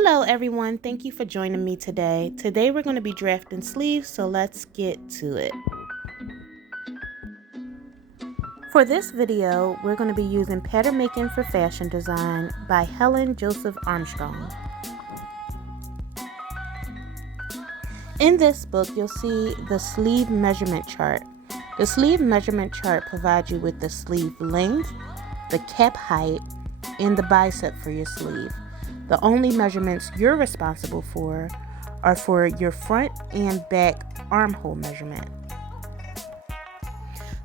Hello everyone, thank you for joining me today. Today we're going to be drafting sleeves, so let's get to it. For this video, we're going to be using Patternmaking for Fashion Design by Helen Joseph-Armstrong. In this book, you'll see the sleeve measurement chart. The sleeve measurement chart provides you with the sleeve length, the cap height, and the bicep for your sleeve. The only measurements you're responsible for are for your front and back armhole measurement.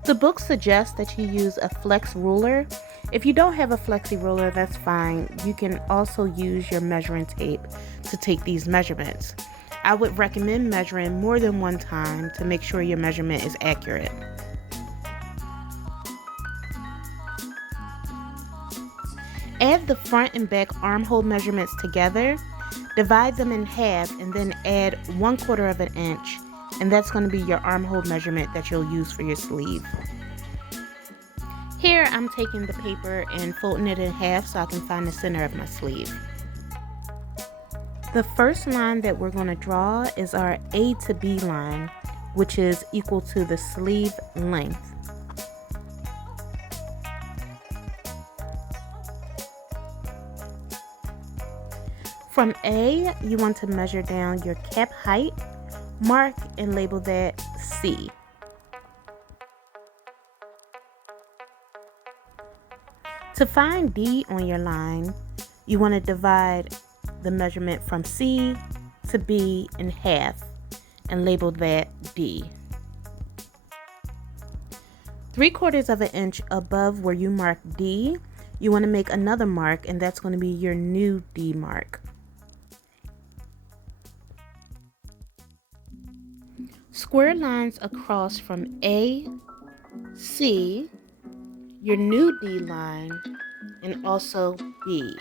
The book suggests that you use a flex ruler. If you don't have a flexi ruler, that's fine. You can also use your measuring tape to take these measurements. I would recommend measuring more than one time to make sure your measurement is accurate. Add the front and back armhole measurements together, divide them in half, and then add 1/4 of an inch, and that's going to be your armhole measurement that you'll use for your sleeve. Here I'm taking the paper and folding it in half so I can find the center of my sleeve. The first line that we're going to draw is our A to B line, which is equal to the sleeve length. From A, you want to measure down your cap height, mark and label that C. To find D on your line, you want to divide the measurement from C to B in half and label that D. 3/4 of an inch above where you mark D, you want to make another mark, and that's going to be your new D mark. Square lines across from A, C, your new D line, and also B.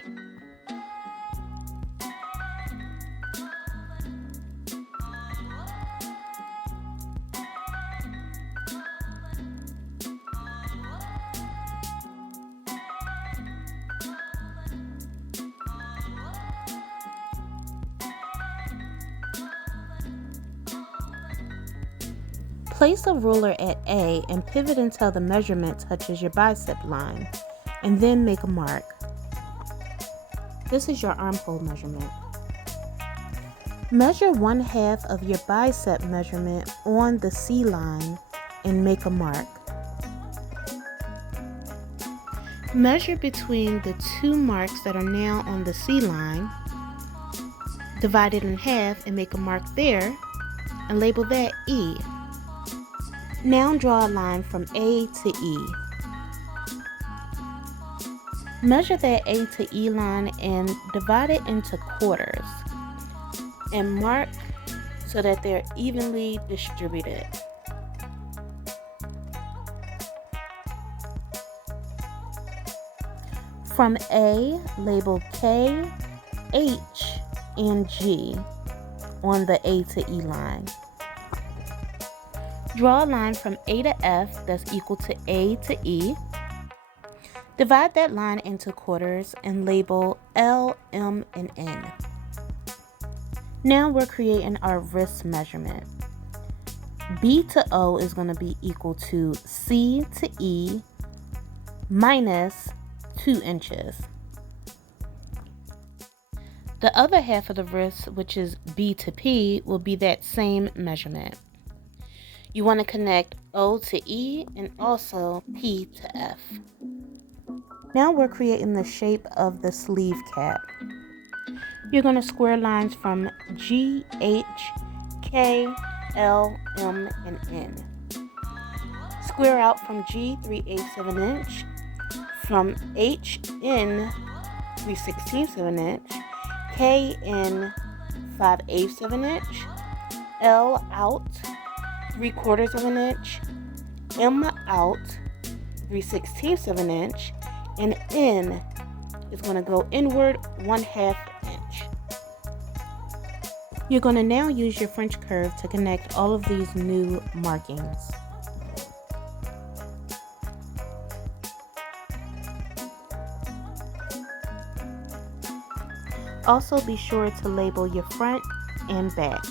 Place a ruler at A and pivot until the measurement touches your bicep line, and then make a mark. This is your armhole measurement. Measure 1/2 of your bicep measurement on the C line and make a mark. Measure between the two marks that are now on the C line, divide it in half and make a mark there, and label that E. Now draw a line from A to E. Measure that A to E line and divide it into quarters and mark so that they're evenly distributed. From A, label K, H, and G on the A to E line. Draw a line from A to F that's equal to A to E. Divide that line into quarters and label L, M, and N. Now we're creating our wrist measurement. B to O is going to be equal to C to E minus 2 inches. The other half of the wrist, which is B to P, will be that same measurement. You want to connect O to E and also P to F. Now we're creating the shape of the sleeve cap. You're going to square lines from G, H, K, L, M, and N. Square out from G 3/8 of an inch, from H in 3/16 of an inch, K in 5/8 of an inch, L out 3/4 of an inch, M out 3/16 of an inch, and N is going to go inward 1/2 inch. You're going to now use your French curve to connect all of these new markings. Also be sure to label your front and back.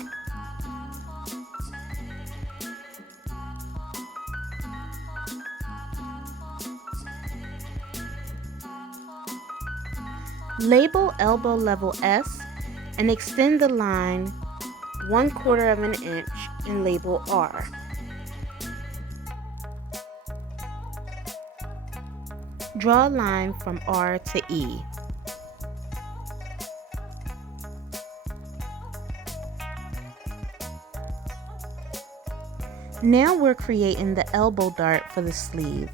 Label elbow level S and extend the line 1/4 of an inch and label R. Draw a line from R to E. Now we're creating the elbow dart for the sleeve.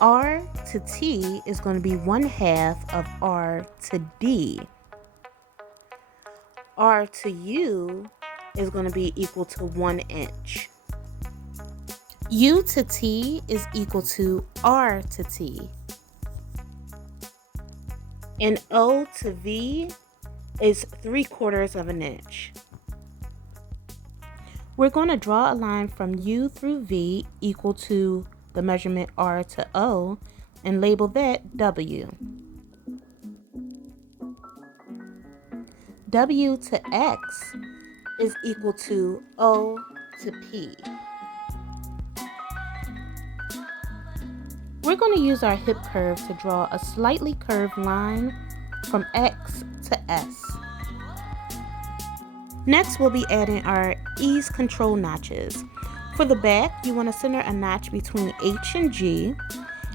R to T is going to be 1/2 of R to D. R to U is going to be equal to 1 inch. U to T is equal to R to T. And O to V is 3/4 of an inch. We're going to draw a line from U through V equal to the measurement R to O and label that W. W to X is equal to O to P. We're going to use our hip curve to draw a slightly curved line from X to S. Next, we'll be adding our ease control notches. For the back, you want to center a notch between H and G,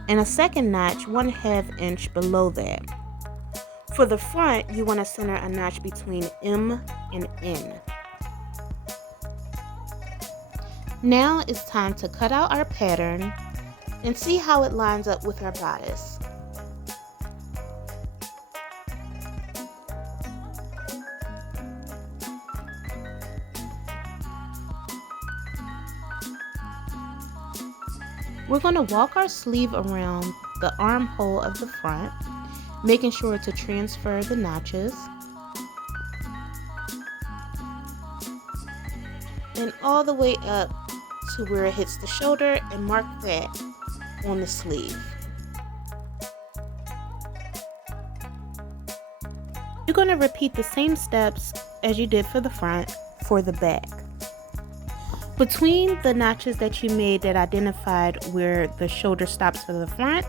and a second notch 1/2 inch below that. For the front, you want to center a notch between M and N. Now it's time to cut out our pattern and see how it lines up with our bodice. We're going to walk our sleeve around the armhole of the front, making sure to transfer the notches, and all the way up to where it hits the shoulder, and mark that on the sleeve. You're going to repeat the same steps as you did for the front for the back. Between the notches that you made that identified where the shoulder stops for the front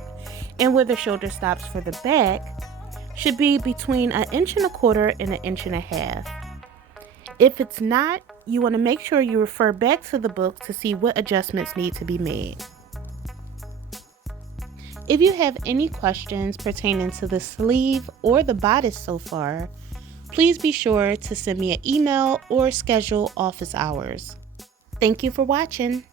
and where the shoulder stops for the back should be between 1.25 inches and 1.5 inches. If it's not, you want to make sure you refer back to the book to see what adjustments need to be made. If you have any questions pertaining to the sleeve or the bodice so far, please be sure to send me an email or schedule office hours. Thank you for watching.